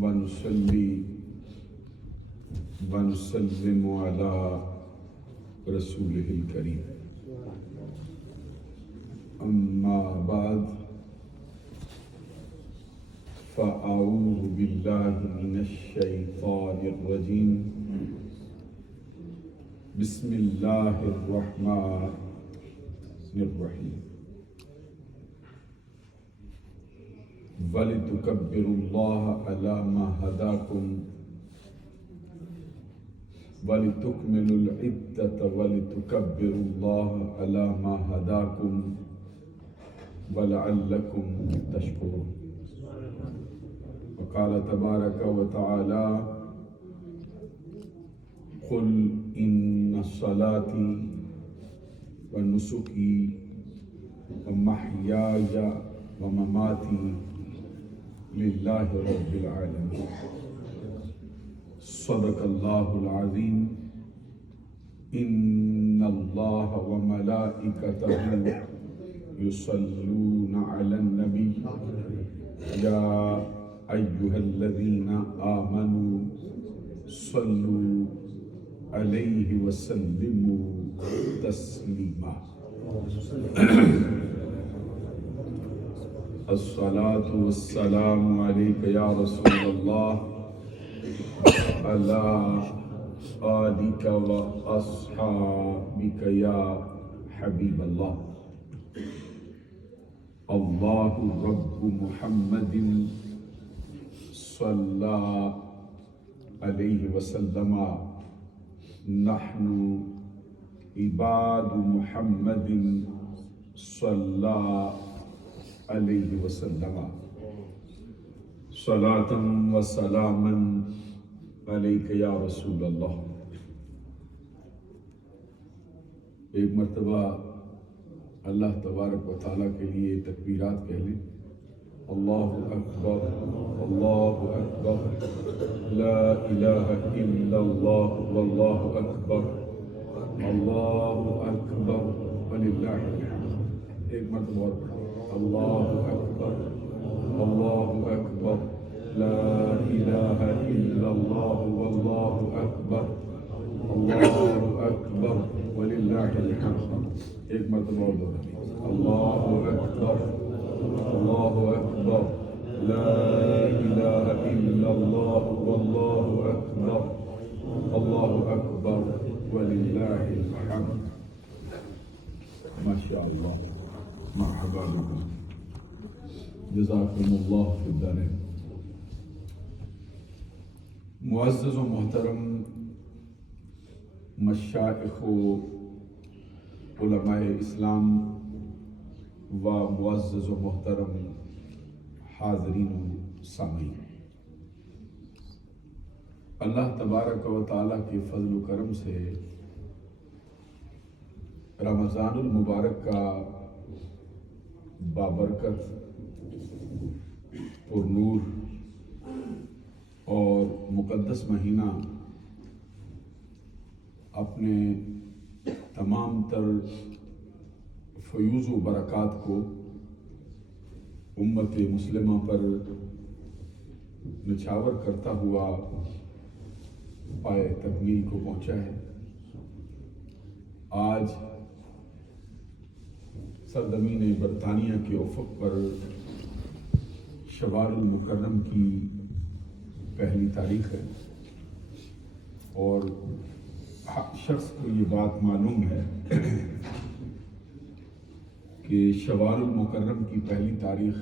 ونصلي ونسلم على رسوله الكريم أما بعد فأعوذ بالله من الشيطان الرجيم بسم الله الرحمن الرحيم وَلِتُكَبِّرُوا اللَّهَ عَلَى مَا هَدَاكُمْ وَلِتُكْمِلُوا الْعِدَّةَ وَلِتُكَبِّرُوا اللَّهَ عَلَى مَا هَدَاكُمْ وَلَعَلَّكُمْ تَشْكُرُونَ وقال تبارك وتعالى قُلْ إِنَّ صَلَاتِي وَنُسُكِي وَمَحْيَايَ وَمَمَاتِي للہ رب العالمین صدق اللہ العظیم ان اللہ وملائکتہ یصلون علی النبی یا ایہا الذین آمنوا صلوا علیہ وسلموا تسلیما الصلاة والسلام علیک یا رسول اللہ علی آلک و اصحابک یا حبیب اللہ اللہ رب محمد صلی علیہ وسلم نحن عباد محمد صلی علیہ وسلم صلاۃ و سلاما علیک یا رسول اللہ۔ ایک مرتبہ اللہ تبارک و تعالیٰ کے لیے تکبیرات کہہ لیں۔ اللہ اکبر اللہ اکبر لا الہ الا اللہ واللہ اکبر اللہ اکبر وللہ الحمد۔ ایک مرتبہ اور پڑھیں۔ اللہ اکبر لا الہ الا اللہ واللہ اکبر اللہ اکبر وللہ الحمد۔ ایک مرتبہ اور دہرائیں۔ اللہ اکبر لا الہ الا اللہ واللہ اکبر اللہ اکبر وللہ الحمد۔ ماشاء اللہ، مرحبا بكم، جزاکم اللہ فی الدارین۔ معزز و محترم مشائخ و علماء اسلام و معزز و محترم حاضرین و سامعین، اللہ تبارک و تعالیٰ کے فضل و کرم سے رمضان المبارک کا بابرکت پر نور اور مقدس مہینہ اپنے تمام تر فیوز و برکات کو امت مسلمہ پر نچھاور کرتا ہوا پائے تکمیل کو پہنچا ہے۔ آج سرزمین برطانیہ کے افق پر شوال المکرم کی پہلی تاریخ ہے، اور ہر شخص کو یہ بات معلوم ہے کہ شوال المکرم کی پہلی تاریخ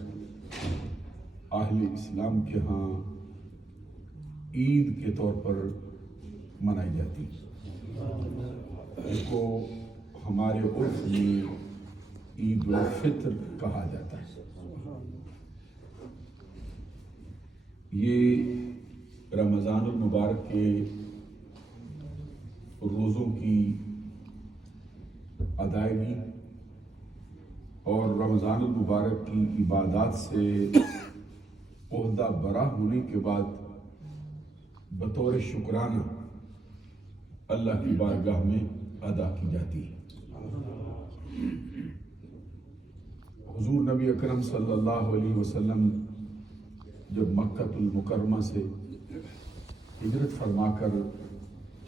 اہل اسلام کے ہاں عید کے طور پر منائی جاتی ہے، اس کو ہمارے عرف میں عید الفطر کہا جاتا ہے۔ یہ رمضان المبارک کے روزوں کی ادائیگی اور رمضان المبارک کی عبادات سے عہدہ برا ہونے کے بعد بطور شکرانہ اللہ کی بارگاہ میں ادا کی جاتی ہے۔ حضور نبی اکرم صلی اللہ علیہ وسلم جب مکہ المکرمہ سے ہجرت فرما کر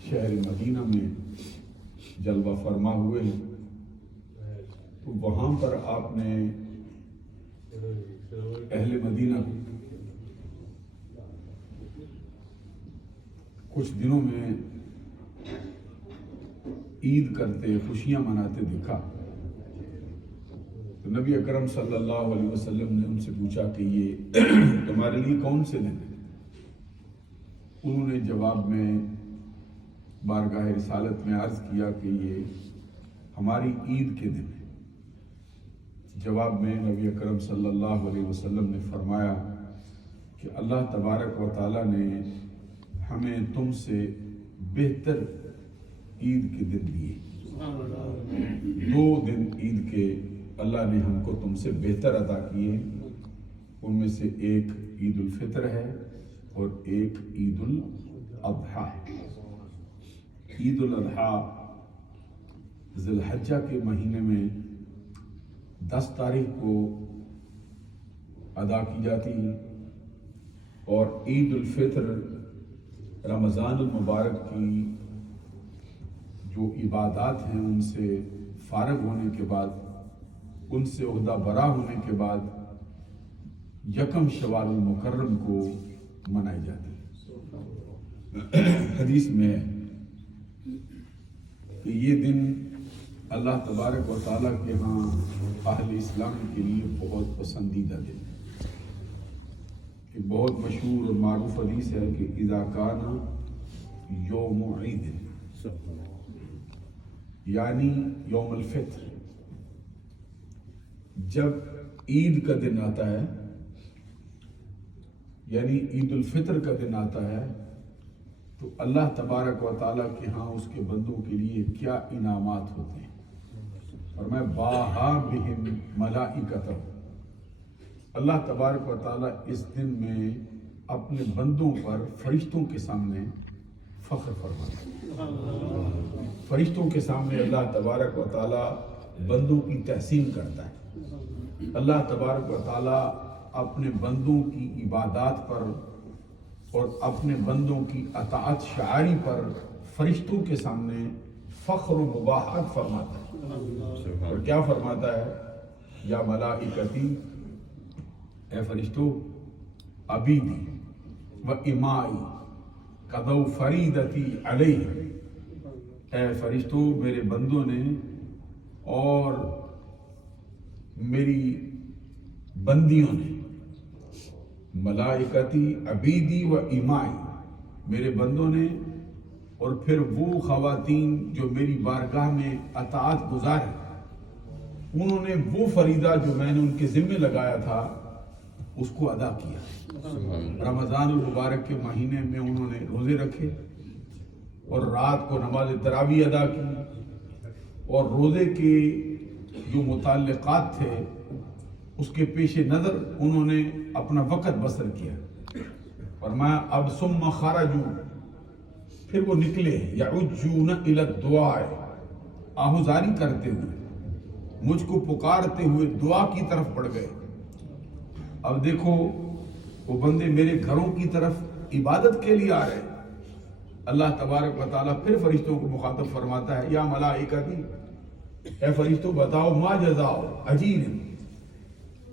شہر مدینہ میں جلوہ فرما ہوئے ہیں، تو وہاں پر آپ نے اہل مدینہ کو کچھ دنوں میں عید کرتے، خوشیاں مناتے دیکھا۔ تو نبی اکرم صلی اللہ علیہ وسلم نے ان سے پوچھا کہ یہ تمہارے لیے کون سے دن ہیں؟ انہوں نے جواب میں بارگاہ رسالت میں عرض کیا کہ یہ ہماری عید کے دن ہیں۔ جواب میں نبی اکرم صلی اللہ علیہ وسلم نے فرمایا کہ اللہ تبارک و تعالیٰ نے ہمیں تم سے بہتر عید کے دن دیے۔ 2 دن عید کے اللہ نے ہم کو تم سے بہتر عطا کیے، ان میں سے ایک عید الفطر ہے اور ایک عید الاضحیٰ ہے۔ عید الاضحیٰ ذی الحجہ کے مہینے میں 10 تاریخ کو ادا کی جاتی ہے، اور عید الفطر رمضان المبارک کی جو عبادات ہیں ان سے فارغ ہونے کے بعد، ان سے عہدہ برا ہونے کے بعد 1 شوال المکرم کو منائی جاتی ہے۔ حدیث میں ہے کہ یہ دن اللہ تبارک و تعالیٰ کے ہاں اہل اسلام کے لیے بہت پسندیدہ دن ہے۔ ایک بہت مشہور اور معروف حدیث ہے کہ اذا کان یوم عید، یعنی یوم الفطر، جب عید کا دن آتا ہے، یعنی عید الفطر کا دن آتا ہے، تو اللہ تبارک و تعالیٰ کے ہاں اس کے بندوں کے لیے کیا انعامات ہوتے ہیں۔ اور میں باہا بہم ملائکتہ، اللہ تبارک و تعالیٰ اس دن میں اپنے بندوں پر فرشتوں کے سامنے فخر فرماتا ہے۔ فرشتوں کے سامنے اللہ تبارک و تعالیٰ بندوں کی تحسین کرتا ہے۔ اللہ تبارک و تعالیٰ اپنے بندوں کی عبادات پر اور اپنے بندوں کی اطاعت شعاری پر فرشتوں کے سامنے فخر و مباحت فرماتا ہے۔ اور کیا فرماتا ہے؟ یا ملائکتی، اے فرشتوں، عبیدی و امائی قدو فریدتی علیہ، اے فرشتوں میرے بندوں نے اور میری بندیوں نے، ملائکتی عبیدی و امائی، میرے بندوں نے اور پھر وہ خواتین جو میری بارگاہ میں اطاعت گزار ہیں، انہوں نے وہ فریضہ جو میں نے ان کے ذمہ لگایا تھا اس کو ادا کیا۔ رمضان المبارک کے مہینے میں انہوں نے روزے رکھے اور رات کو نماز تراویح ادا کی، اور روزے کے جو متعلقات تھے اس کے پیش نظر انہوں نے اپنا وقت بسر کیا۔ اور میں اب ثم خرجوا، پھر وہ نکلے، یعجون الی الدعاء، آہوزاری کرتے ہوئے، مجھ کو پکارتے ہوئے دعا کی طرف بڑھ گئے۔ اب دیکھو وہ بندے میرے گھروں کی طرف عبادت کے لیے آ رہے ہیں۔ اللہ تبارک و تعالیٰ پھر فرشتوں کو مخاطب فرماتا ہے، یا ملائکتی، اے فرشتوں بتاؤ، ما جزاء اجیر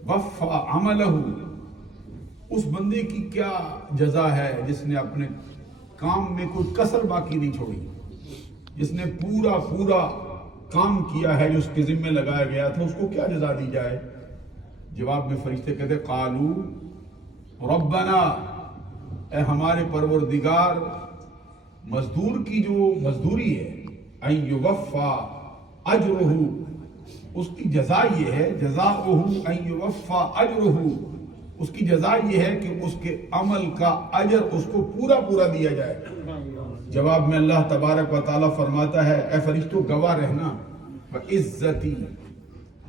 وفا عملہ، اس بندے کی کیا جزا ہے جس نے اپنے کام میں کوئی کسر باقی نہیں چھوڑی، جس نے پورا کام کیا ہے جو اس کے ذمہ لگایا گیا تھا، اس کو کیا جزا دی جائے؟ جواب میں فرشتے کہتے قالو ربنا، اے ہمارے پروردگار، مزدور کی جو مزدوری ہے، ان یوفا اجرہ، اس کی جزا یہ ہے، جزاؤہ ان یوفا اجرہ، اس کی جزا یہ ہے کہ اس کے عمل کا اجر اس کو پورا دیا جائے۔ جواب میں اللہ تبارک و تعالیٰ فرماتا ہے، اے فرشتوں گواہ رہنا، وعزتی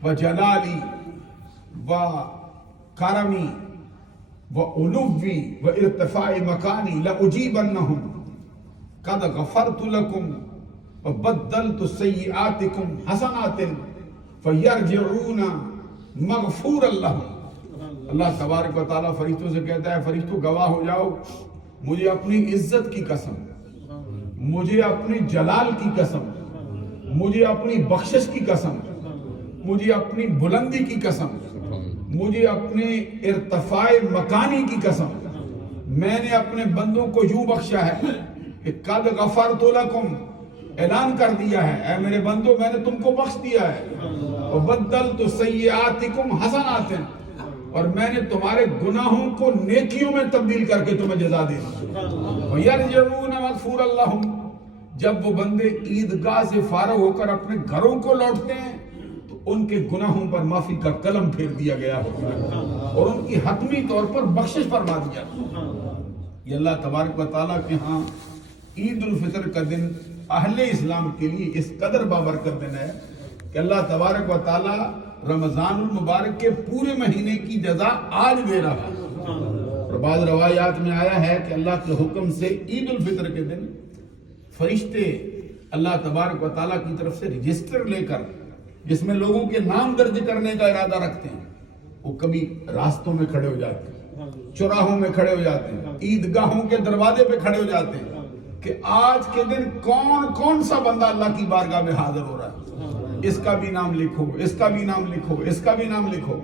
وجلالی وکرمی وعلوی وارتفاع مکانی لأجیبنہم قد غفرت لکم وبدلت سیئاتکم حسنات فیرجعون مغفورا لہم۔ اللہ تبارک و تعالیٰ فرشتوں سے کہتا ہے فرشتوں گواہ ہو جاؤ مجھے اپنی عزت کی قسم، مجھے اپنی جلال کی قسم، مجھے اپنی بخشش کی قسم، مجھے اپنی بلندی کی قسم، مجھے اپنے ارتفاع مکانی کی قسم، میں نے اپنے بندوں کو یوں بخشا ہے کہ قد غفرت لکم، اعلان کر دیا ہے اے میرے بندو میں نے تم کو بخش دیا ہے، وبدلت سیئاتکم حسنات، اور میں نے تمہارے گناہوں کو نیکیوں میں تبدیل کر کے تمہیں جزا دی۔ وَيَرْجِعُونَ مَغْفُورًا لَهُمْ، جب وہ بندے عیدگاہ سے فارغ ہو کر اپنے گھروں کو لوٹتے ہیں تو ان کے گناہوں پر معافی کا قلم پھیر دیا گیا ہوتا ہے اور ان کی حتمی طور پر بخشش فرما دیا۔ یہ اللہ تبارک و تعالیٰ کے ہاں عید الفطر کا دن اہل اسلام کے لیے اس قدر بابرکت دن ہے کہ اللہ تبارک و تعالیٰ رمضان المبارک کے پورے مہینے کی جزا آج دے رہا ہے۔ اور بعض روایات میں آیا ہے کہ اللہ کے حکم سے عید الفطر کے دن فرشتے اللہ تبارک و تعالیٰ کی طرف سے رجسٹر لے کر جس میں لوگوں کے نام درج کرنے کا ارادہ رکھتے ہیں، وہ کبھی راستوں میں کھڑے ہو جاتے ہیں، چوراہوں میں کھڑے ہو جاتے ہیں، عیدگاہوں کے دروازے پہ کھڑے ہو جاتے ہیں کہ آج کے دن کون کون سا بندہ اللہ کی بارگاہ میں حاضر ہو رہا ہے، اس کا بھی نام لکھو، اس کا بھی نام لکھو، اس کا بھی نام لکھو۔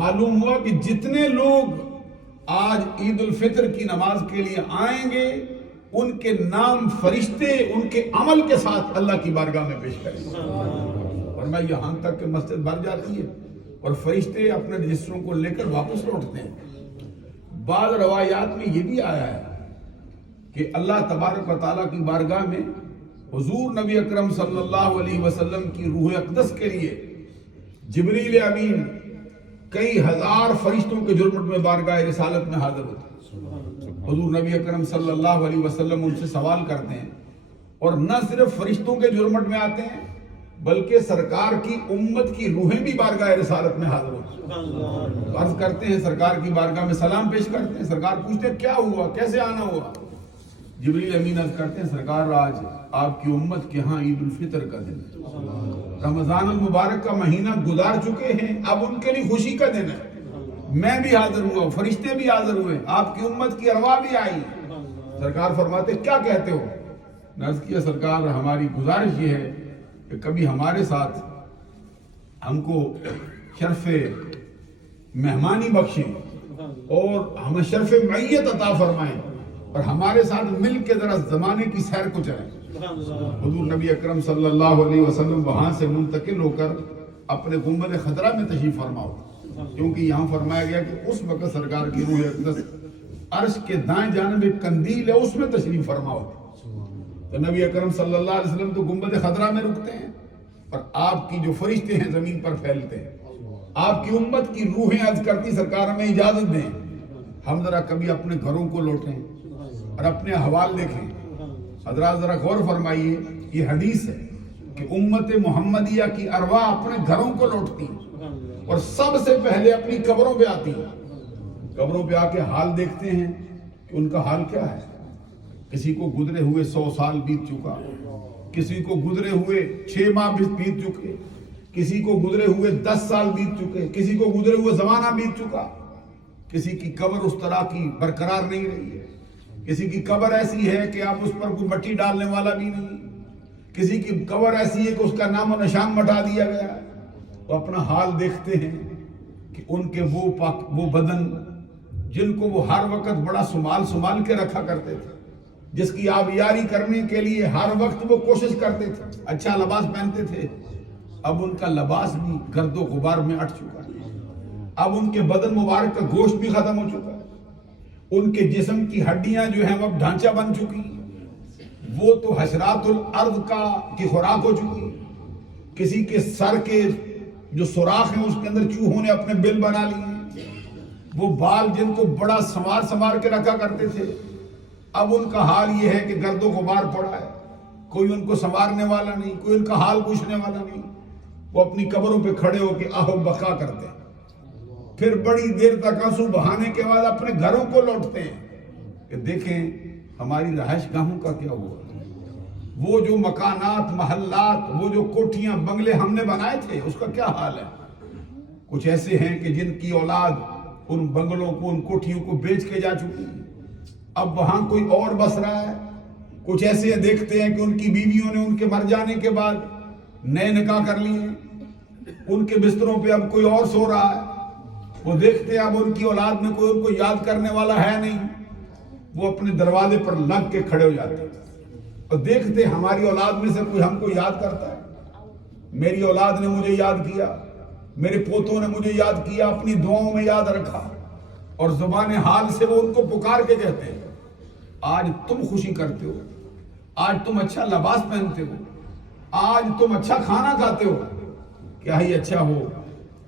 معلوم ہوا کہ جتنے لوگ آج عید الفطر کی نماز کے لیے آئیں گے ان کے نام فرشتے ان کے عمل کے ساتھ اللہ کی بارگاہ میں پیش کریں گے، ورنہ یہاں تک کہ مسجد بھر جاتی ہے اور فرشتے اپنے رجسٹروں کو لے کر واپس لوٹتے ہیں۔ بعض روایات میں یہ بھی آیا ہے کہ اللہ تبارک و تعالیٰ کی بارگاہ میں حضور نبی اکرم صلی اللہ علیہ وسلم کی روح اقدس کے لیے جبریل امین کئی ہزار فرشتوں کے جرمٹ میں بارگاہ رسالت میں حاضر ہوتے ہیں۔ حضور نبی اکرم صلی اللہ علیہ وسلم ان سے سوال کرتے ہیں اور نہ صرف فرشتوں کے جرمٹ میں آتے ہیں بلکہ سرکار کی امت کی روحیں بھی بارگاہ رسالت میں حاضر ہوتی ہیں۔ عرض کرتے ہیں سرکار کی بارگاہ میں سلام پیش کرتے ہیں، سرکار پوچھتے ہیں کیا ہوا، کیسے آنا ہوا؟ جبریل امین عرض کرتے ہیں سرکار آج آپ کی امت کے ہاں عید الفطر کا دن ہے، رمضان المبارک کا مہینہ گزار چکے ہیں، اب ان کے لیے خوشی کا دن ہے، میں بھی حاضر ہوا، فرشتے بھی حاضر ہوئے، آپ کی امت کی ارواح بھی آئی۔ سرکار فرماتے کیا کہتے ہو؟ عرض کیا سرکار ہماری گزارش یہ ہے کہ کبھی ہمارے ساتھ ہم کو شرف مہمانی بخشیں اور ہمیں شرف معیت عطا فرمائیں اور ہمارے ساتھ مل کے ذرا زمانے کی سیر کو چلیں۔ حضور نبی اکرم صلی اللہ علیہ وسلم وہاں سے منتقل ہو کر اپنے گنبد خضرا میں تشریف فرما ہوتے، کیونکہ یہاں فرمایا گیا کہ اس وقت سرکار کی روح اقدس عرش کے دائیں جانب ایک قندیل ہے اس میں تشریف فرما ہوتے، تو نبی اکرم صلی اللہ علیہ وسلم تو گنبد خضرا میں رکتے ہیں اور آپ کی جو فرشتے ہیں زمین پر پھیلتے ہیں۔ آپ کی امت کی روحیں عرض کرتی سرکار ہمیں اجازت دیں ہم ذرا کبھی اپنے گھروں کو لوٹیں اور اپنے احوال دیکھیں۔ حضرات ذرا غور فرمائیے، یہ حدیث ہے کہ امت محمدیہ کی ارواح اپنے گھروں کو لوٹتی اور سب سے پہلے اپنی قبروں پہ آتی ہیں، قبروں پہ آ کے حال دیکھتے ہیں کہ ان کا حال کیا ہے۔ کسی کو گزرے ہوئے 100 سال بیت چکا، کسی کو گزرے ہوئے 6 ماہ بیت چکے، کسی کو گزرے ہوئے 10 سال بیت چکے، کسی کو گزرے ہوئے زمانہ بیت چکا، کسی کی قبر اس طرح کی برقرار نہیں رہی ہے، کسی کی قبر ایسی ہے کہ آپ اس پر کوئی مٹی ڈالنے والا بھی نہیں، کسی کی قبر ایسی ہے کہ اس کا نام و نشان مٹا دیا گیا ہے۔ وہ اپنا حال دیکھتے ہیں کہ ان کے وہ بدن جن کو وہ ہر وقت بڑا سنبھال کے رکھا کرتے تھے، جس کی آبیاری کرنے کے لیے ہر وقت وہ کوشش کرتے تھے، اچھا لباس پہنتے تھے، اب ان کا لباس بھی گرد و غبار میں اٹھ چکا ہے، اب ان کے بدن مبارک کا گوشت بھی ختم ہو چکا ہے، ان کے جسم کی ہڈیاں جو ہیں وہ اب ڈھانچہ بن چکی ہیں، وہ تو حشرات الارض کی خوراک ہو چکی ہے، کسی کے سر کے جو سوراخ ہیں اس کے اندر چوہوں نے اپنے بل بنا لیے ہیں، وہ بال جن کو بڑا سنوار کے رکھا کرتے تھے اب ان کا حال یہ ہے کہ گرد و غبار پڑا ہے، کوئی ان کو سنوارنے والا نہیں، کوئی ان کا حال پوچھنے والا نہیں، وہ اپنی قبروں پہ کھڑے ہو کے آہو بقا کرتے ہیں، پھر بڑی دیر تک آنسو بہانے کے بعد اپنے گھروں کو لوٹتے ہیں کہ دیکھیں ہماری رہائش گاہوں کا کیا ہوا، وہ جو مکانات محلات وہ جو کوٹھیاں بنگلے ہم نے بنائے تھے اس کا کیا حال ہے۔ کچھ ایسے ہیں کہ جن کی اولاد ان بنگلوں کو، ان کوٹھیوں کو بیچ کے جا چکی ہیں. اب وہاں کوئی اور بس رہا ہے. کچھ ایسے دیکھتے ہیں کہ ان کی بیویوں نے ان کے مر جانے کے بعد نئے نکاح کر لیے، ان کے بستروں پہ اب کوئی اور سو رہا ہے. وہ دیکھتے ہیں اب ان کی اولاد میں کوئی ان کو یاد کرنے والا ہے نہیں. وہ اپنے دروازے پر لگ کے کھڑے ہو جاتے ہیں اور دیکھتے ہماری اولاد میں سے کوئی ہم کو یاد کرتا ہے. میری اولاد نے مجھے یاد کیا، میرے پوتوں نے مجھے یاد کیا، اپنی دعاؤں میں یاد رکھا. اور زبان حال سے وہ ان کو پکار کے کہتے ہیں آج تم خوشی کرتے ہو، آج تم اچھا لباس پہنتے ہو، آج تم اچھا کھانا کھاتے ہو. کیا ہی اچھا ہو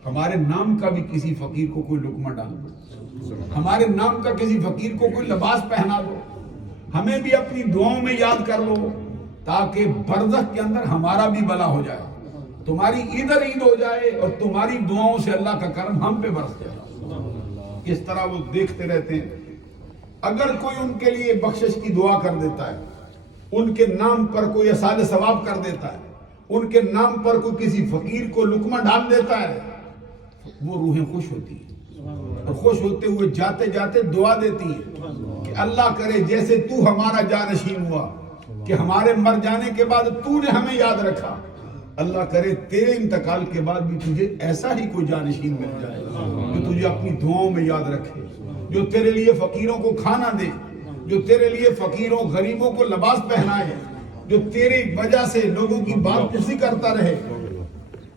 ہمارے نام کا بھی کسی فقیر کو کوئی لقمہ ڈال دو، ہمارے نام کا کسی فقیر کو کوئی لباس پہنا دو، ہمیں بھی اپنی دعاؤں میں یاد کر لو تاکہ برزخ کے اندر ہمارا بھی بلا ہو جائے، تمہاری ادھر عید ہو جائے اور تمہاری دعاؤں سے اللہ کا کرم ہم پہ برس جائے. اس طرح وہ دیکھتے رہتے ہیں. اگر کوئی ان کے لیے بخشش کی دعا کر دیتا ہے، ان کے نام پر کوئی اصال ثواب کر دیتا ہے، ان کے نام پر کوئی کسی فقیر کو لقمہ ڈال دیتا ہے، وہ روحیں خوش ہوتی ہیں اور خوش ہوتے ہوئے جاتے جاتے دعا دیتی ہیں کہ اللہ کرے جیسے تو ہمارا جانشین ہوا کہ ہمارے مر جانے کے بعد تو نے ہمیں یاد رکھا، اللہ کرے تیرے انتقال کے بعد بھی تجھے ایسا ہی کوئی جانشین مل جائے جو تجھے اپنی دعاؤں میں یاد رکھے، جو تیرے لیے فقیروں کو کھانا دے، جو تیرے لیے فقیروں غریبوں کو لباس پہنائے، جو تیری وجہ سے لوگوں کی بات پرسی کرتا رہے.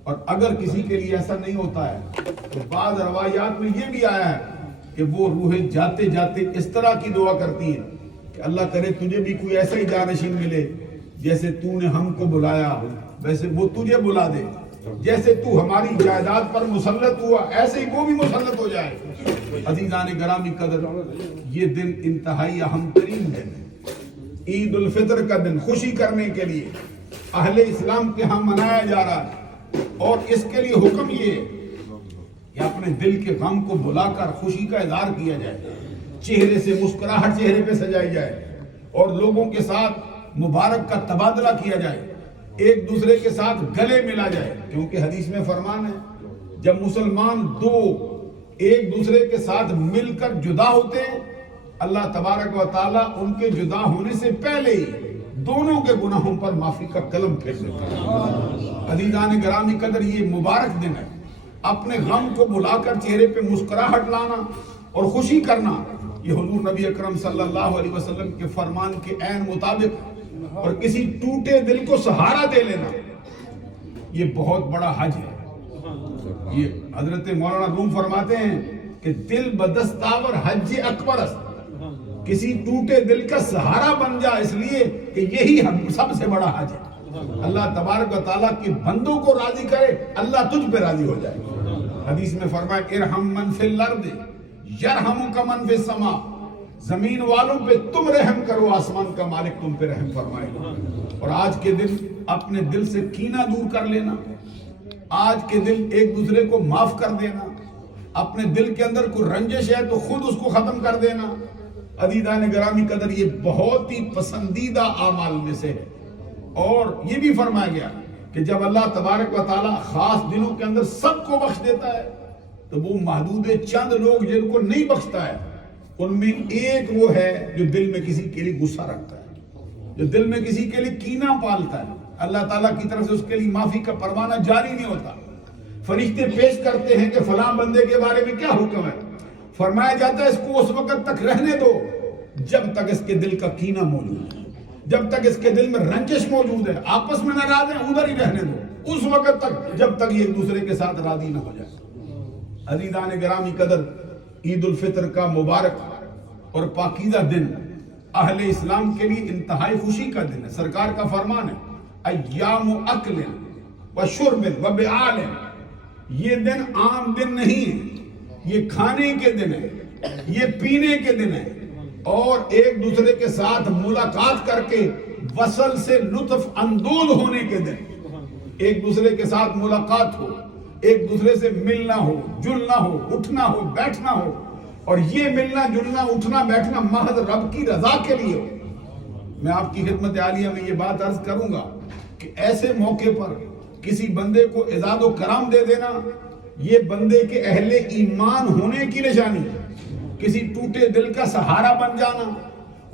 اور اگر کسی کے لیے ایسا نہیں ہوتا ہے تو بعض روایات میں یہ بھی آیا ہے کہ وہ روحیں جاتے جاتے اس طرح کی دعا کرتی ہیں کہ اللہ کرے تجھے بھی کوئی ایسا ہی جانشین ملے، جیسے تو نے ہم کو بلایا ویسے وہ تجھے بلا دے، جیسے تو ہماری جائیداد پر مسلط ہوا ایسے ہی وہ بھی مسلط ہو جائے. عزیزان گرامی قدر، یہ دن انتہائی اہم ترین دن ہے، عید الفطر کا دن، خوشی کرنے کے لیے اہل اسلام کے ہاں منایا جا رہا ہے. اور اس کے لیے حکم یہ ہے کہ اپنے دل کے غم کو بلا کر خوشی کا اظہار کیا جائے، چہرے سے مسکراہٹ چہرے پہ سجائی جائے اور لوگوں کے ساتھ مبارک کا تبادلہ کیا جائے، ایک دوسرے کے ساتھ گلے ملا جائے. کیونکہ حدیث میں فرمان ہے جب مسلمان دو ایک دوسرے کے ساتھ مل کر جدا ہوتے ہیں، اللہ تبارک و تعالیٰ ان کے جدا ہونے سے پہلے ہی دونوں کے گناہوں پر معافی کا قلم پھیر دیتا ہے. عزیزان گرامی قدر، یہ مبارک دن ہے. اپنے غم کو بلا کر چہرے پہ مسکراہٹ لانا اور خوشی کرنا، یہ حضور نبی اکرم صلی اللہ علیہ وسلم کے فرمان کے عین مطابق، اور کسی ٹوٹے دل کو سہارا دے لینا، یہ بہت بڑا حج ہے. یہ حضرت مولانا روم فرماتے ہیں کہ دل بدستاور حج اکبر است، کسی ٹوٹے دل کا سہارا بن جا، اس لیے کہ یہی ہم سب سے بڑا حج ہے. اللہ تبارک و تعالیٰ کے بندوں کو راضی کرے، اللہ تجھ پہ راضی ہو جائے. حدیث میں فرمایا ارحم من فی الارض یرحمک من فی السماء، زمین والوں پہ تم رحم کرو، آسمان کا مالک تم پہ رحم فرمائے گا. اور آج کے دن اپنے دل سے کینہ دور کر لینا، آج کے دن ایک دوسرے کو معاف کر دینا، اپنے دل کے اندر کوئی رنجش ہے تو خود اس کو ختم کر دینا. عزیزان گرامی قدر، یہ بہت ہی پسندیدہ اعمال میں سے ہے. اور یہ بھی فرمایا گیا کہ جب اللہ تبارک و تعالیٰ خاص دنوں کے اندر سب کو بخش دیتا ہے تو وہ محدود چند لوگ جن کو نہیں بخشتا ہے، ان میں ایک وہ ہے جو دل میں کسی کے لیے غصہ رکھتا ہے، جو دل میں کسی کے لیے کینہ پالتا ہے. اللہ تعالیٰ کی طرف سے اس کے لیے معافی کا پروانہ جاری نہیں ہوتا. فرشتے پیش کرتے ہیں کہ فلاں بندے کے بارے میں کیا حکم ہے، فرمایا جاتا ہے اس کو اس وقت تک رہنے دو جب تک اس کے دل کا کینہ موجود ہے، جب تک اس کے دل میں رنجش موجود ہے، آپس میں ناراض ہیں، ادھر ہی رہنے دو اس وقت تک جب تک یہ ایک دوسرے کے ساتھ راضی نہ ہو جائے. عزیزان گرامی قدر، عید الفطر کا مبارک اور پاکیزہ دن اہل اسلام کے لیے انتہائی خوشی کا دن ہے. سرکار کا فرمان ہے ایام اکل و شرب و بعال، یہ دن عام دن نہیں ہے، یہ کھانے کے دن ہے، یہ پینے کے دن ہے، اور ایک دوسرے کے ساتھ ملاقات کر کے وصل سے لطف اندوز ہونے کے دن. ایک دوسرے کے ساتھ ملاقات ہو، ایک دوسرے سے ملنا ہو، جلنا ہو، اٹھنا ہو، بیٹھنا ہو، اور یہ ملنا جلنا اٹھنا بیٹھنا محض رب کی رضا کے لیے ہو. میں آپ کی خدمت عالیہ میں یہ بات عرض کروں گا کہ ایسے موقع پر کسی بندے کو اعزاز و کرام دے دینا یہ بندے کے اہل ایمان ہونے کی نشانی ہے۔ کسی ٹوٹے دل کا سہارا بن جانا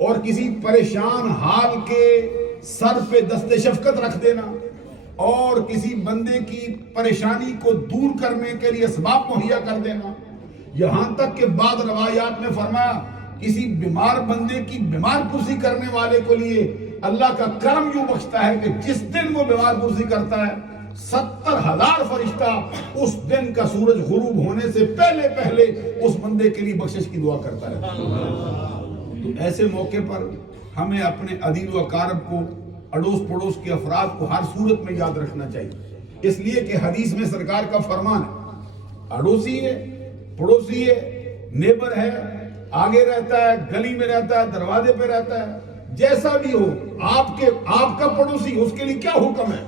اور کسی پریشان حال کے سر پہ دست شفقت رکھ دینا اور کسی بندے کی پریشانی کو دور کرنے کے لیے اسباب مہیا کر دینا، یہاں تک کہ بعض روایات میں فرمایا کسی بیمار بندے کی بیمار پرسی کرنے والے کو لیے اللہ کا کرم یوں بخشتا ہے کہ جس دن وہ بیمار پرسی کرتا ہے 70,000 فرشتہ اس دن کا سورج غروب ہونے سے پہلے پہلے اس بندے کے لیے بخشش کی دعا کرتا ہے۔ تو ایسے موقع پر ہمیں اپنے عدیل و اقارب کو، اڑوس پڑوس کے افراد کو ہر صورت میں یاد رکھنا چاہیے، اس لیے کہ حدیث میں سرکار کا فرمان ہے اڑوسی ہے، پڑوسی ہے، نیبر ہے، آگے رہتا ہے، گلی میں رہتا ہے، دروازے پہ رہتا ہے، جیسا بھی ہو آپ کا پڑوسی، اس کے لیے کیا حکم ہے؟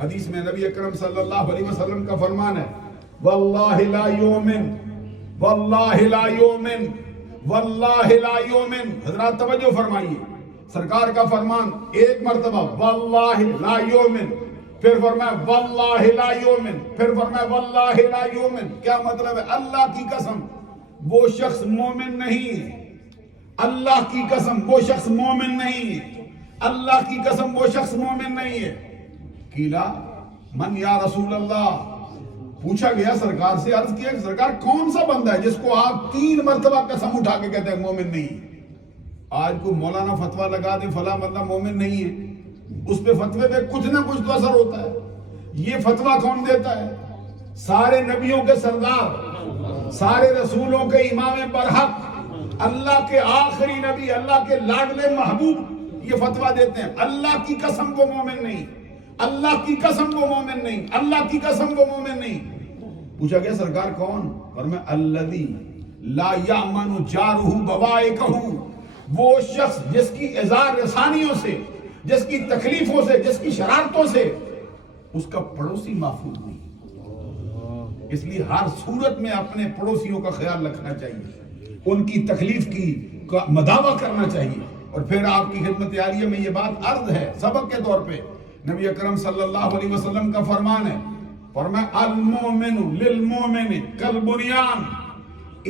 حدیث میں نبی اکرم صلی اللہ علیہ وسلم کا فرمان ہے واللہ لا یؤمن، واللہ لا یؤمن، واللہ لا یؤمن۔ حضرات توجہ فرمائیے، سرکار کا فرمان ایک مرتبہ واللہ لا یؤمن، پھر فرمایا واللہ لا یؤمن، پھر فرمایا واللہ لا یؤمن۔ کیا مطلب ہے؟ اللہ کی قسم وہ شخص مومن نہیں ہے، اللہ کی قسم وہ شخص مومن نہیں ہے، اللہ کی قسم وہ شخص مومن نہیں ہے۔ قیلا من یا رسول اللہ، پوچھا گیا سرکار سے، عرض کیا کہ سرکار کون سا بندہ ہے جس کو آپ 3 مرتبہ قسم اٹھا کے کہتے ہیں مومن نہیں؟ آج کو مولانا فتویٰ لگا دے فلاں بندہ مومن نہیں ہے، اس پہ فتوے پہ کچھ نہ کچھ تو اثر ہوتا ہے۔ یہ فتویٰ کون دیتا ہے؟ سارے نبیوں کے سردار، سارے رسولوں کے امام برحق، اللہ کے آخری نبی، اللہ کے لاڈلے محبوب یہ فتویٰ دیتے ہیں اللہ کی قسم کو مومن نہیں، اللہ کی قسم کو مومن نہیں، اللہ کی قسم کو مومن نہیں۔ پوچھا گیا سرکار کون؟ فرمایا الذی لا یامن جارہ بوائقہ، وہ شخص جس کی اظہار رسانیوں سے، جس کی تکلیفوں سے، جس کی شرارتوں سے اس کا پڑوسی محفوظ نہیں۔ اس لیے ہر صورت میں اپنے پڑوسیوں کا خیال رکھنا چاہیے، ان کی تکلیف کی مداوع کرنا چاہیے۔ اور پھر آپ کی خدمت عالیہ میں یہ بات عرض ہے سبق کے طور پہ، نبی اکرم صلی اللہ علیہ وسلم کا فرمان ہے، فرمایا المومن للمومن کالبنیان،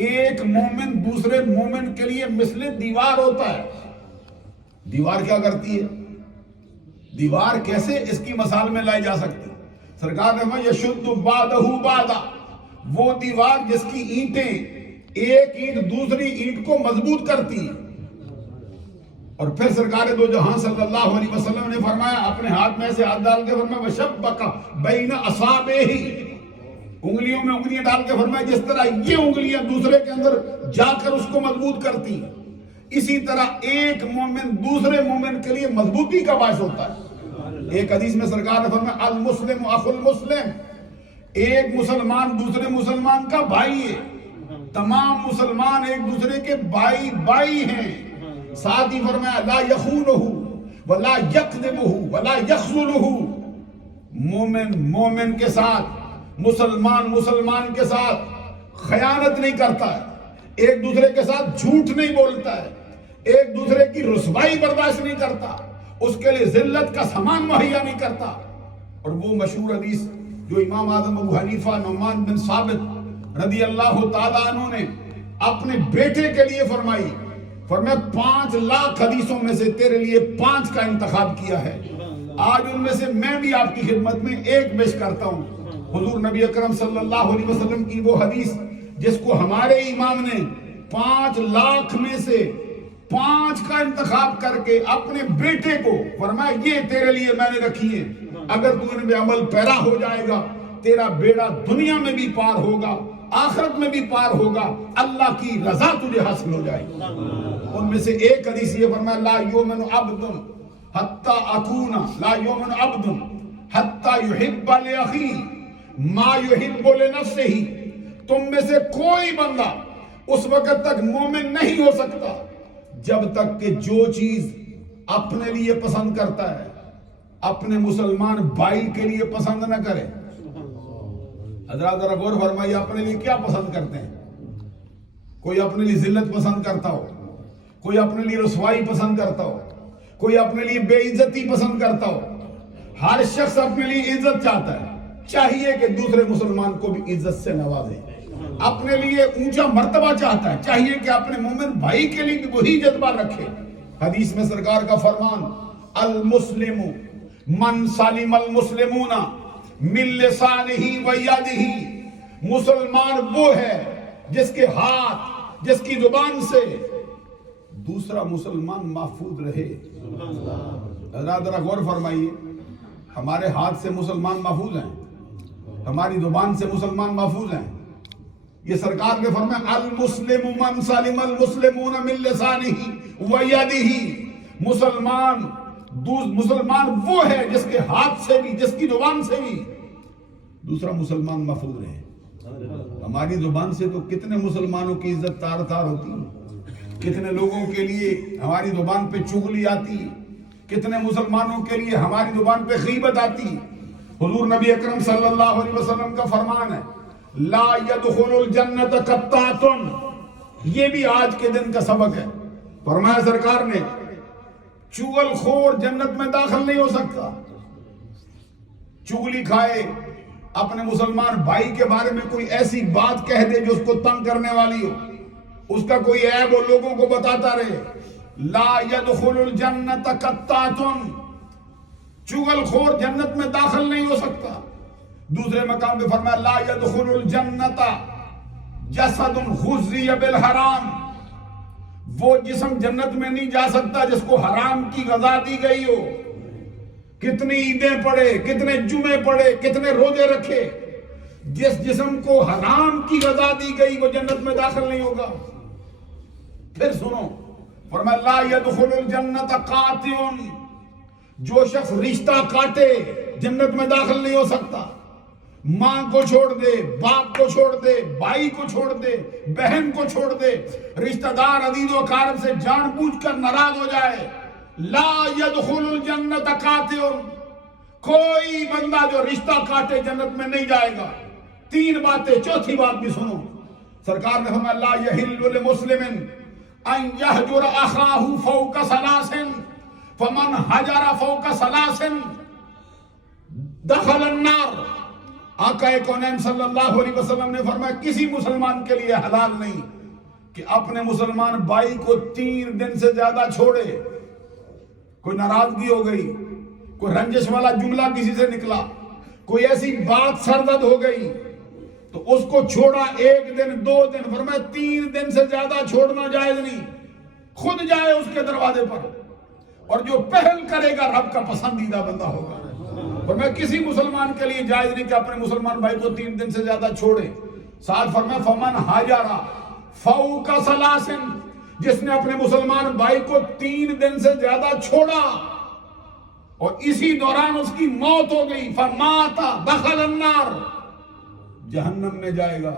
ایک مومن دوسرے مومن کے لیے مثل دیوار ہوتا ہے۔ دیوار کیا کرتی ہے؟ دیوار کیسے اس کی مثال میں لائی جا سکتی؟ سرکار نے فرمایا یشد بعدہ بعدا، وہ دیوار جس کی اینٹیں ایک اینٹ دوسری اینٹ کو مضبوط کرتی ہے۔ اور پھر سرکار دو جہاں صلی اللہ علیہ وسلم نے فرمایا، اپنے ہاتھ میں سے ہاتھ ڈال کے فرمایا وشبک بین اصابعہ، انگلیوں میں انگلیاں ڈال کے فرمایا جس طرح یہ انگلیاں دوسرے کے اندر جا کر اس کو مضبوط کرتی ہیں، اسی طرح ایک مومن دوسرے مومن کے لیے مضبوطی کا باعث ہوتا ہے۔ ایک حدیث میں سرکار نے فرمایا المسلم اخو المسلم، ایک مسلمان دوسرے مسلمان کا بھائی ہے، تمام مسلمان ایک دوسرے کے بھائی ہیں۔ ساتھ ہی فرمایا لا یخونہ ولا یکذبہ ولا یخذلہ، مومن کے ساتھ، مسلمان کے ساتھ خیانت نہیں کرتا ہے، ایک دوسرے کے ساتھ جھوٹ نہیں بولتا ہے، ایک دوسرے کی رسوائی برداشت نہیں کرتا، اس کے لیے ذلت کا سامان مہیا نہیں کرتا۔ اور وہ مشہور حدیث جو امام اعظم ابو حنیفہ نعمان بن ثابت رضی اللہ تعالیٰ عنہ نے اپنے بیٹے کے لیے فرمائی، فرمایا 5 لاکھ حدیثوں میں سے تیرے لیے 5 کا انتخاب کیا ہے، آج ان میں سے میں بھی آپ کی خدمت میں ایک پیش کرتا ہوں۔ حضور نبی اکرم صلی اللہ علیہ وسلم کی وہ حدیث جس کو ہمارے امام نے 5 لاکھ میں سے 5 کا انتخاب کر کے اپنے بیٹے کو فرمایا یہ تیرے لیے میں نے رکھی ہے، اگر تو ان میں عمل پیرا ہو جائے گا تیرا بیڑا دنیا میں بھی پار ہوگا، آخرت میں بھی پار ہوگا، اللہ کی رضا تجھے حاصل ہو جائے گی۔ ان میں سے ایک حدیث یہ فرمایا لا یؤمن عبد حتی اکون، لا یؤمن عبد حتی یحب لاخیہ ما یحب لنفسہ، تم میں سے کوئی بندہ اس وقت تک مومن نہیں ہو سکتا جب تک کہ جو چیز اپنے لیے پسند کرتا ہے اپنے مسلمان بھائی کے لیے پسند نہ کرے۔ حضرات ذرا غور فرمائیے، اپنے لیے کیا پسند کرتے ہیں؟ کوئی اپنے لیے ذلت پسند کرتا ہو، کوئی اپنے لیے رسوائی پسند کرتا ہو، کوئی اپنے لیے بے عزتی پسند کرتا ہو۔ ہر شخص اپنے لیے عزت چاہتا ہے، چاہیے کہ دوسرے مسلمان کو بھی عزت سے نوازے، اپنے لیے اونچا مرتبہ چاہتا ہے، چاہیے کہ اپنے مومن بھائی کے لیے بھی وہی جذبہ رکھے۔ حدیث میں سرکار کا فرمان، المسلم من سلم المسلمون من لسانہ و یدہ، مسلمان وہ ہے جس کے ہاتھ، جس کی زبان سے دوسرا مسلمان محفوظ رہے۔ ذرا غور فرمائیے، ہمارے ہاتھ سے مسلمان محفوظ ہیں، ہماری زبان سے مسلمان محفوظ ہیں۔ یہ سرکار نے فرمایا المسلم من سلم المسلمون من لسانہ و یدہ، مسلمان وہ ہے جس کے ہاتھ سے بھی، جس کی زبان سے بھی دوسرا مسلمان محفوظ رہے۔ ہماری زبان سے تو کتنے مسلمانوں کی عزت تار تار ہوتی ہے، کتنے لوگوں کے لیے ہماری زبان پہ چغلی آتی، کتنے مسلمانوں کے لیے ہماری زبان پہ غیبت آتی۔ حضور نبی اکرم صلی اللہ علیہ وسلم کا فرمان ہے، لا يدخل الجنت قطاۃ، یہ بھی آج کے دن کا سبق ہے۔ فرمایا سرکار نے، چغل خور جنت میں داخل نہیں ہو سکتا۔ چغلی کھائے، اپنے مسلمان بھائی کے بارے میں کوئی ایسی بات کہہ دے جو اس کو تنگ کرنے والی ہو، اس کا کوئی عیب وہ لوگوں کو بتاتا رہے، لا يدخل الجنت قطاۃ، چغل خور جنت میں داخل نہیں ہو سکتا۔ دوسرے مقام پہ فرمایا، لا يدخل الجنت جسد غذی بالحرام، وہ جسم جنت میں نہیں جا سکتا جس کو حرام کی غذا دی گئی ہو۔ کتنی عیدیں پڑھے، کتنے جمعے پڑھے، کتنے روزے رکھے، جس جسم کو حرام کی غذا دی گئی وہ جنت میں داخل نہیں ہوگا۔ پھر سنو، فرمایا لا يدخل الجنت قاطع، جو شخص رشتہ کاٹے جنت میں داخل نہیں ہو سکتا۔ ماں کو چھوڑ دے، باپ کو چھوڑ دے، بھائی کو چھوڑ دے، بہن کو چھوڑ دے، رشتہ دار عزیز و اقارب سے جان بوجھ کر ناراض ہو جائے، لا يدخل الجنت قاطع، کوئی بندہ جو رشتہ کاٹے جنت میں نہیں جائے گا۔ تین باتیں، چوتھی بات بھی سنو، سرکار نے فرمایا لا يحل لمسلم ان يهجر اخاه فوق ثلاث فمن هجر فوق ثلاث دخل النار۔ آقا کونین صلی اللہ علیہ وسلم نے فرمایا کسی مسلمان کے لیے حلال نہیں کہ اپنے مسلمان بھائی کو 3 دن سے زیادہ چھوڑے۔ کوئی ناراضگی ہو گئی، کوئی رنجش والا جملہ کسی سے نکلا، کوئی ایسی بات سردرد ہو گئی تو اس کو چھوڑا 1 دن 2 دن، فرمایا 3 دن سے زیادہ چھوڑنا جائز نہیں۔ خود جائے اس کے دروازے پر، اور جو پہل کرے گا رب کا پسندیدہ بندہ ہوگا۔ فرمایا کسی مسلمان کے لیے جائز نہیں کہ اپنے مسلمان بھائی کو 3 دن سے زیادہ چھوڑے۔ ساتھ فرمایا فمن ہاجر فوق ثلاث، جس نے اپنے مسلمان بھائی کو 3 دن سے زیادہ چھوڑا اور اسی دوران اس کی موت ہو گئی، فمات دخل النار، جہنم میں جائے گا۔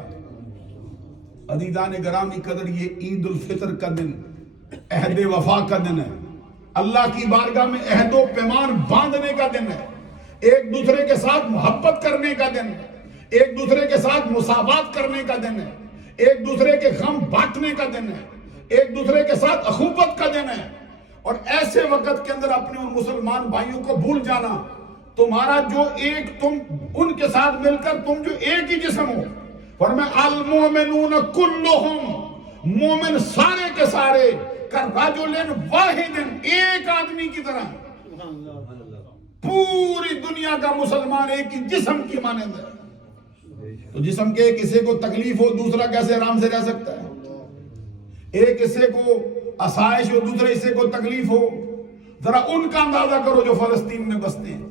عزیزان گرامی قدر، یہ عید الفطر کا دن عہد وفا کا دن ہے، اللہ کی بارگاہ میں عہد و پیمان باندھنے کا دن ہے، ایک دوسرے کے ساتھ محبت کرنے کا دن ہے، ایک دوسرے کے ساتھ مساوات کرنے کا دن ہے، ایک دوسرے کے غم بانٹنے کا دن ہے، ایک دوسرے کے ساتھ اخوت کا دن ہے۔ اور ایسے وقت کے اندر اپنے ان مسلمان بھائیوں کو بھول جانا، تمہارا جو ایک، تم ان کے ساتھ مل کر تم جو ایک ہی جسم ہو، فرمایا المؤمنون کلہم، مومن سارے کے سارے کرجل واحد، ایک آدمی کی طرح، پوری دنیا کا مسلمان ایک ہی جسم کی مانند ہے۔ تو جسم کے ایک حصے کو تکلیف ہو دوسرا کیسے آرام سے رہ سکتا ہے؟ ایک حصے کو آسائش ہو دوسرے حصے کو تکلیف ہو۔ ذرا ان کا اندازہ کرو جو فلسطین میں بستے ہیں،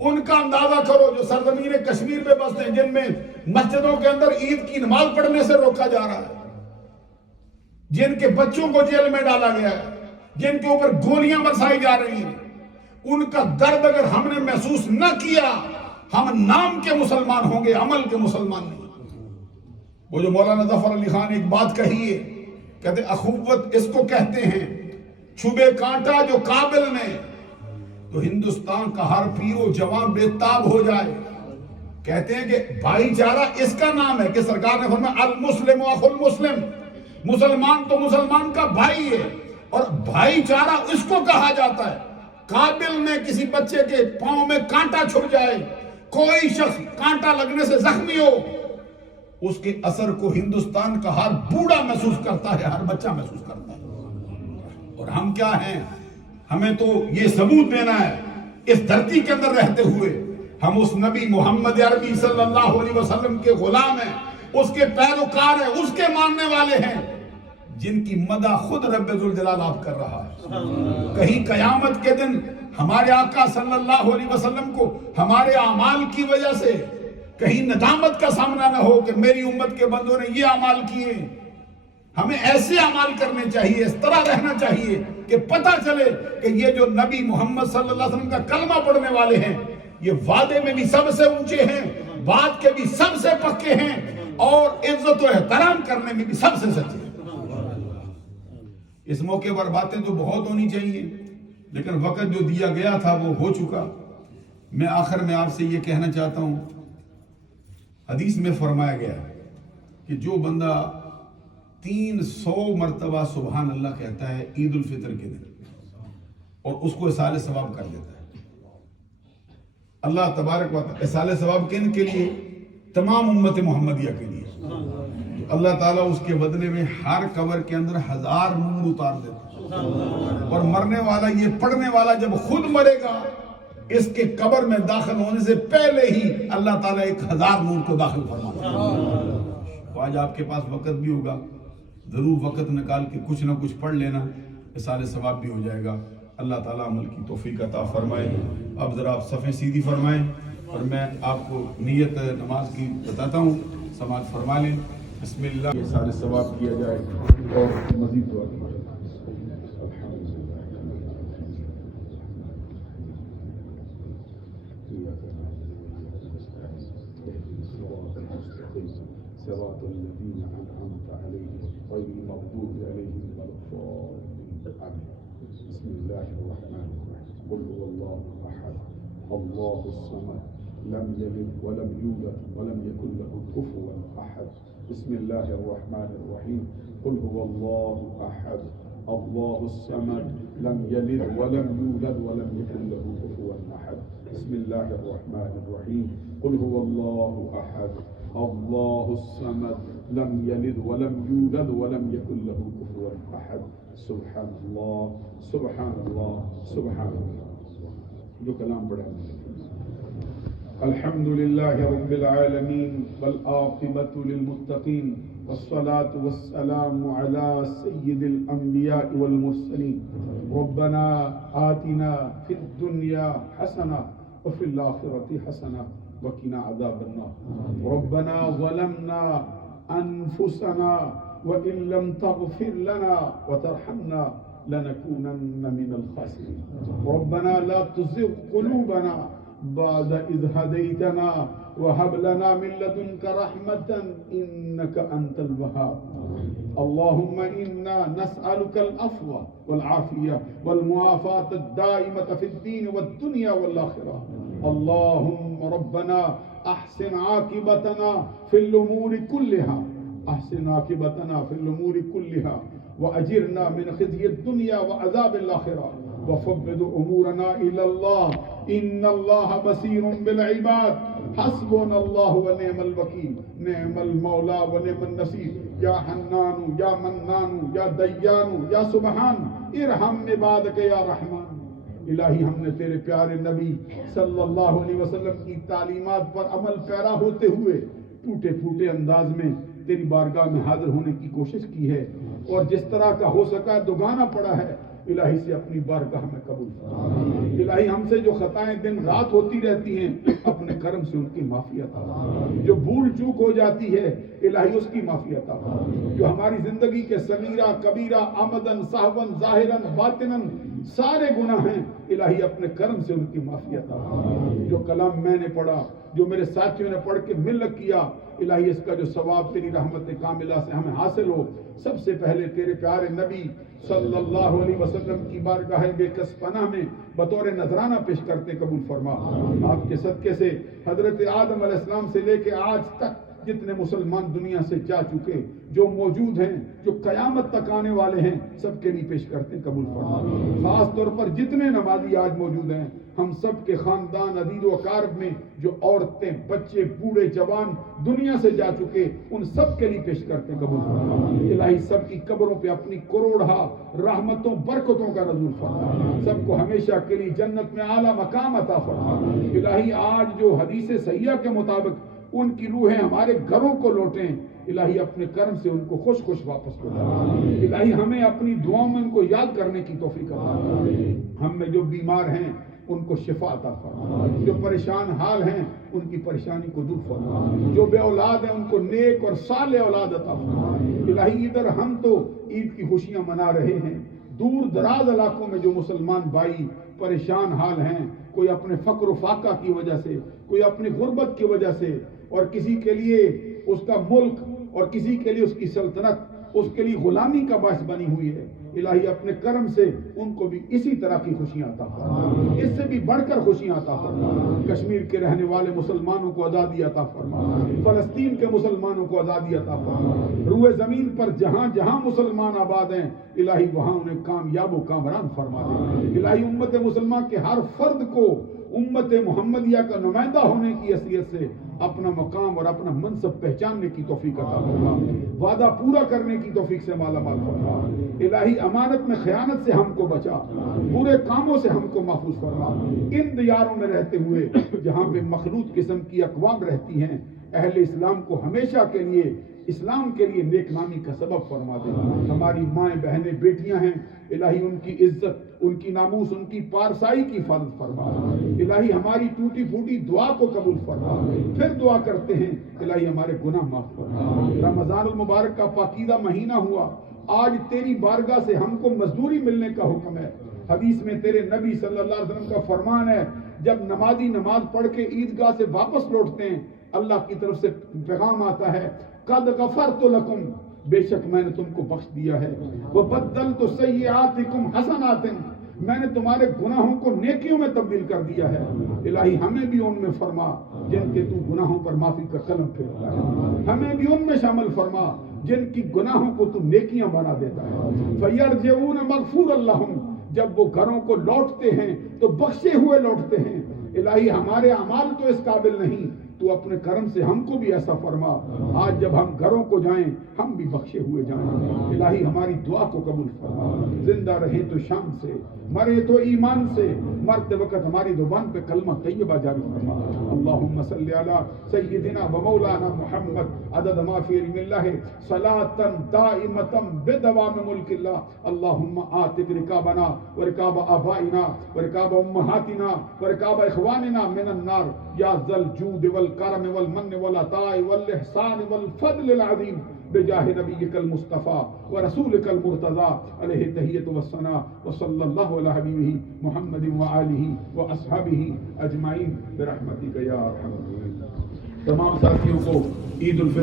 ان کا اندازہ کرو جو سرزمین کشمیر میں بستے ہیں، جن میں مسجدوں کے اندر عید کی نماز پڑھنے سے روکا جا رہا ہے، جن کے بچوں کو جیل میں ڈالا گیا ہے، جن کے اوپر گولیاں برسائی جا رہی ہیں۔ ان کا درد اگر ہم نے محسوس نہ کیا، ہم نام کے مسلمان ہوں گے، عمل کے مسلمان نہیں۔ وہ جو مولانا ظفر علی خان نے ایک بات کہی ہے، کہتے اخوت اس کو کہتے ہیں، چھبے کانٹا جو قابل نے، تو ہندوستان کا ہر پیر و جوان بے تاب ہو جائے۔ کہتے ہیں کہ بھائی چارہ اس کا نام ہے کہ سرکار نے فرمایا المسلم اخو المسلم، مسلمان تو مسلمان کا بھائی ہے، اور بھائی چارہ اس کو کہا جاتا ہے۔ قابل میں کسی بچے کے پاؤں میں کانٹا چھپ جائے، کوئی شخص کانٹا لگنے سے زخمی ہو، اس کے اثر کو ہندوستان کا ہر بوڑھا محسوس کرتا ہے، ہر بچہ محسوس کرتا ہے۔ اور ہم کیا ہیں؟ ہمیں تو یہ ثبوت دینا ہے اس دھرتی کے اندر رہتے ہوئے ہم اس نبی محمد عربی صلی اللہ علیہ وسلم کے غلام ہیں، اس کے پیروکار ہیں، اس کے ماننے والے ہیں، جن کی مدح خود رب ذوالجلال آپ کر رہا ہے۔ کہیں قیامت کے دن ہمارے آقا صلی اللہ علیہ وسلم کو ہمارے اعمال کی وجہ سے کہیں ندامت کا سامنا نہ ہو کہ میری امت کے بندوں نے یہ اعمال کیے۔ ہمیں ایسے اعمال کرنے چاہیے، اس طرح رہنا چاہیے کہ پتہ چلے کہ یہ جو نبی محمد صلی اللہ علیہ وسلم کا کلمہ پڑھنے والے ہیں، یہ وعدے میں بھی سب سے اونچے ہیں، بات کے بھی سب سے پکے ہیں، اور عزت و احترام کرنے میں بھی سب سے سچے ہیں۔ اس موقع پر باتیں تو بہت ہونی چاہیے، لیکن وقت جو دیا گیا تھا وہ ہو چکا۔ میں آخر میں آپ سے یہ کہنا چاہتا ہوں، حدیث میں فرمایا گیا کہ جو بندہ 300 مرتبہ سبحان اللہ کہتا ہے عید الفطر کے دن، اور اس کو اصال ثواب کر دیتا ہے۔ اللہ تبارک و تعالی اصال ثواب کن کے لیے؟ تمام امت محمدیہ کے لیے۔ اللہ تعالیٰ اس کے بدلے میں ہر قبر کے اندر 1000 نور اتار دیتا ہے، اور مرنے والا، یہ پڑھنے والا جب خود مرے گا، اس کے قبر میں داخل ہونے سے پہلے ہی اللہ تعالیٰ 1000 نور کو داخل فرما دیتا ہے۔ تو آج آپ کے پاس وقت بھی ہوگا، ضرور وقت نکال کے کچھ نہ کچھ پڑھ لینا، اصال ثواب بھی ہو جائے گا۔ اللہ تعالیٰ عمل کی توفیق عطا فرمائے۔ اب ذرا آپ صفیں سیدھی فرمائیں، اور میں آپ کو نیت نماز کی بتاتا ہوں، سماعت فرما لیں۔ بسم اللہ، یہ سارے ثواب کیا جائے اور مزید دعا کی جائے۔ صراط الذين أنعمت عليهم غير المغضوب عليهم ولا الضالين، بسم الله الرحمن الرحيم، قل هو الله أحد الله الصمد لم يلد ولم يولد ولم يكن له كفوا أحد، بسم الله الرحمن الرحيم، قل هو الله أحد الله الصمد لم يلد ولم يولد ولم يكن له كفوا أحد، بسم الله الرحمن الرحيم، قل هو الله أحد الله الصمد لم يلد ولم يولد ولم يكن له كفوا أحد۔ سبحان الله سبحان الله سبحان الله۔ جو کلام پڑھا الحمد لله رب العالمين والعاقبة للمتقين والصلاة والسلام على سيد الأنبياء والمرسلين، ربنا آتنا في الدنيا حسنة وفي الآخرة حسنة وقنا عذاب النار، ربنا ظلمنا أنفسنا وإن لم تغفر لنا وترحمنا لنكونن من الخاسرين، ربنا لا تزغ قلوبنا بعد إذ هديتنا وهب لنا من لدنك رحمة إنك أنت الوهاب، اللهم إنا نسألك العفو والعافية والمعافاة الدائمة في الدين والدنيا والآخرة، اللهم ربنا أحسن عاقبتنا في الأمور كلها، أحسن عاقبتنا في الأمور كلها وأجرنا من خزي الدنيا وعذاب الآخرة، وفوض أمورنا إلى الله إن الله بصير بالعباد، حسبنا الله ونعم الوكيل، نعم المولى ونعم النصير، يا حنان يا منان يا ديان يا سبحان ارحم عبادك يا رحمن۔ الہی ہم نے تیرے پیارے نبی صلی اللہ علیہ وسلم کی تعلیمات پر عمل پیرا ہوتے ہوئے ٹوٹے پھوٹے انداز میں تیری بارگاہ میں حاضر ہونے کی کوشش کی ہے، اور جس طرح کا ہو سکا دگانا پڑا ہے، الہی سے اپنی بارگاہ میں قبول فرما۔ الہی ہم سے جو خطائیں دن رات ہوتی رہتی ہیں، اپنے کرم سے ان کی معافی عطا فرما۔ جو بھول چوک ہو جاتی ہے، الہی اس کی معافی عطا فرما۔ جو ہماری زندگی کے صغیرہ کبیرہ عمدن سہون ظاہرن باطنن سارے گناہ ہیں، الہی اپنے کرم سے ان کی معافی عطا فرما۔ جو کلام میں نے پڑھا، جو میرے ساتھیوں نے پڑھ کے ملت کیا، الہی اس کا جو ثواب تیری رحمت کاملہ سے ہمیں حاصل ہو، سب سے پہلے تیرے پیارے نبی صلی اللہ علیہ وسلم کی بارگاہ بے کس پناہ میں بطور نذرانہ پیش کرتے قبول فرما۔ آپ کے صدقے سے حضرت آدم علیہ السلام سے لے کے آج تک جتنے مسلمان دنیا سے جا چکے، جو موجود ہیں، جو قیامت تک آنے والے ہیں، سب کے لیے پیش کرتے قبول فرما۔ خاص طور پر جتنے نمازی آج موجود ہیں، ہم سب کے خاندان عزیز و اقارب میں جو عورتیں، بچے، بوڑھے، جوان دنیا سے جا چکے، ان سب کے لیے پیش کرتے ہیں، قبول فرما۔ الہی سب کی قبروں پہ اپنی کروڑہا رحمتوں برکتوں کا نزول فرما، سب کو ہمیشہ کے لیے جنت میں اعلیٰ مقام عطا فرما۔ الہی آج جو حدیث صحیحہ کے مطابق ان کی روحیں ہمارے گھروں کو لوٹیں، الہی اپنے کرم سے ان کو خوش خوش واپس لوٹا۔ الہی ہمیں اپنی دعاؤں میں ان کو یاد کرنے کی توفیق عطا فرما۔ ہم میں جو بیمار ہیں ان کو شفا عطا فرما، جو پریشان حال ہیں ان کی پریشانی کو دور فرما، جو بے اولاد ہیں ان کو نیک اور صالح اولاد عطا فرما۔ الہی ادھر ہم تو عید کی خوشیاں منا رہے ہیں، دور دراز علاقوں میں جو مسلمان بھائی پریشان حال ہیں، کوئی اپنے فقر و فاقہ کی وجہ سے، کوئی اپنی غربت کی وجہ سے، اور کسی کے لیے اس کا ملک اور کسی کے لیے اس کی سلطنت اس کے لیے غلامی کا باعث بنی ہوئی ہے، الہی اپنے کرم سے ان کو بھی اسی طرح کی خوشیاں عطا فرما، اس سے بھی بڑھ کر خوشیاں عطا فرما۔ کشمیر کے رہنے والے مسلمانوں کو آزادی عطا فرما، فلسطین کے مسلمانوں کو آزادی عطا فرما، روئے زمین پر جہاں جہاں مسلمان آباد ہیں الہی وہاں انہیں کامیاب و کامران فرما دے۔ الہی امت مسلمان کے ہر فرد کو امت محمدیہ کا نمائندہ ہونے کی حیثیت سے اپنا مقام اور اپنا منصب پہچاننے کی توفیق عطا فرما، وعدہ پورا کرنے کی توفیق سے مالا مال فرما۔ الہی امانت میں خیانت سے ہم کو بچا، برے کاموں سے ہم کو محفوظ فرما۔ ان دیاروں میں رہتے ہوئے جہاں پہ مخلوط قسم کی اقوام رہتی ہیں، اہل اسلام کو ہمیشہ کے لیے اسلام کے لیے نیک نامی کا سبب فرما دے۔ ہماری مائیں بہنیں بیٹیاں ہیں، الہی ان کی عزت، ان کی ناموس، ان کی پارسائی کی حفاظت فرما۔ الہی ہماری ٹوٹی پھوٹی دعا کو قبول فرما۔ پھر دعا کرتے ہیں الہی ہمارے گناہ معاف فرما۔ رمضان المبارک کا پاکیزہ مہینہ ہوا، آج تیری بارگاہ سے ہم کو مزدوری ملنے کا حکم ہے۔ حدیث میں تیرے نبی صلی اللہ علیہ وسلم کا فرمان ہے، جب نمازی نماز پڑھ کے عیدگاہ سے واپس لوٹتے ہیں اللہ کی طرف سے پیغام آتا ہے، قد غفرت لکم، بے شک میں نے تم کو بخش دیا ہے، وبدلت سیئاتکم حسنات، میں نے تمہارے گناہوں کو نیکیوں میں تبدیل کر دیا ہے۔ الہی ہمیں بھی ان میں فرما جن کے تو گناہوں پر معافی کا قلم پھیرتا ہے، ہمیں بھی ان میں شامل فرما جن کی گناہوں کو تو نیکیاں بنا دیتا ہے۔ فیرجعون مغفور لہم، جب وہ گھروں کو لوٹتے ہیں تو بخشے ہوئے لوٹتے ہیں۔ الہی ہمارے اعمال تو اس قابل نہیں، تو اپنے کرم سے ہم کو بھی ایسا فرما، آج جب ہم گھروں کو جائیں ہم بھی بخشے ہوئے جائیں۔ الہی ہماری دعا کو قبول فرما، زندہ رہے تو شان سے، مرے تو ایمان سے، مرتے وقت ہماری زبان پہ کلمہ طیبہ جاری فرما۔ اللہم صلی علی سیدنا و مولانا محمد عدد ما فی علم اللہ صلاۃ دائمۃ بدوام ملک اللہ۔ اللہم آتق رقابنا ورقاب آبائنا ورقاب امہاتنا ورقاب اخواننا من النار یا ذا الجود والکرم والمن والعطاء والاحسان والفضل العظیم بجاہ نبیک المصطفیٰ ورسولک المرتضیٰ علیہ تحیۃ والثناء وصلی اللہ علی حبیبہ محمد وآلہ واصحابہ اجمعین برحمتک یا ارحم الراحمین۔ تمام ساتھیوں کو عید الفطر